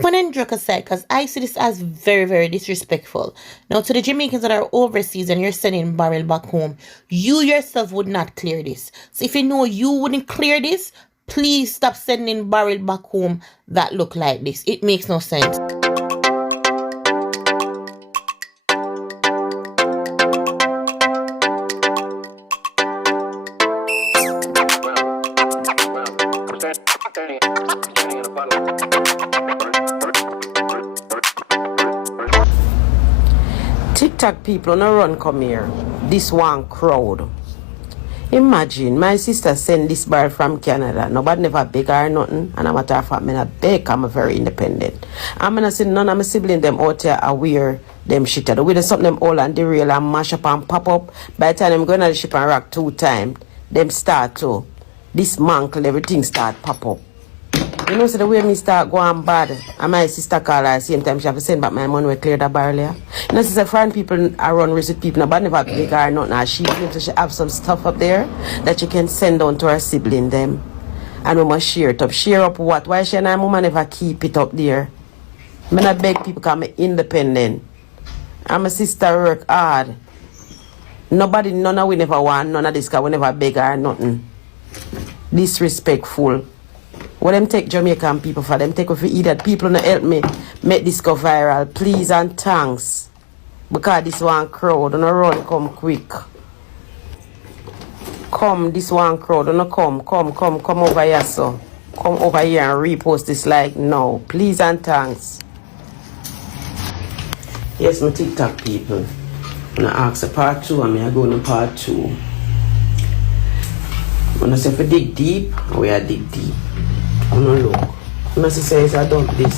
Fun and joke aside, because I see this as very, very disrespectful. Now, to the Jamaicans that are overseas and you're sending barrel back home, you yourself would not clear this. So if you know you wouldn't clear this, please stop sending barrel back home that look like this. It makes no sense. TikTok people no run come here. This one crowd. Imagine my sister send this barrel from Canada. Nobody never beg her or nothing. And I'm a matter of fact, I'm not beg. I'm very independent. I'm gonna say none of my siblings them out here are wear them shit. The way they something them all and derail and mash up and pop up. By the time I'm going to the ship and rock 2 times, them start to dismantle, everything start pop up. You know, so the way me start going bad, and my sister call her at the same time, she have to send back my money we clear the barrel here. You know, sister, foreign people around visit people, but never big her nothing. And she claims that she have some stuff up there that she can send down to her sibling them. And we must share it up. Share up what? Why she and her mama never keep it up there? I not beg people because I'm independent. And my sister work hard. Nobody, none of we never want none of this because we never beg her nothing. Disrespectful. What them take Jamaican people for? Them take for idiot people not help me make this go viral. Please and thanks. Because this one crowd don't run come quick. Come this one crowd don't come over here so. Come over here and repost this like no. Please and thanks. Yes, my TikTok people. When I ask a part 2 and I go to part 2. When I say if I dig deep, we are dig deep. I'm not look. When I say I dump this.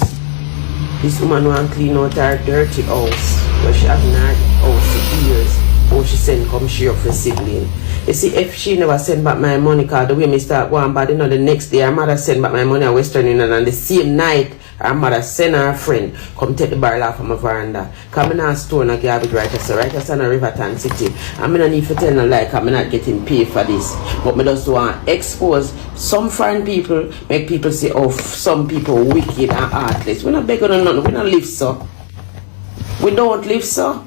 This woman want to clean out her dirty house. Where she having her house for years. How she send come share for sibling. You see, if she never send back my money, cause the way me start going bad, you know, the next day her mother send back my money at Western Union, and the same night her mother send her friend come take the barrel off of my veranda. Cause I'm not store no garbage right so right in Riverton City. I'm not need to tell no like I'm not getting paid for this. But me just want to expose some foreign people, make people say, oh, some people wicked and heartless. We're not begging on nothing, we don't live so. We don't live so.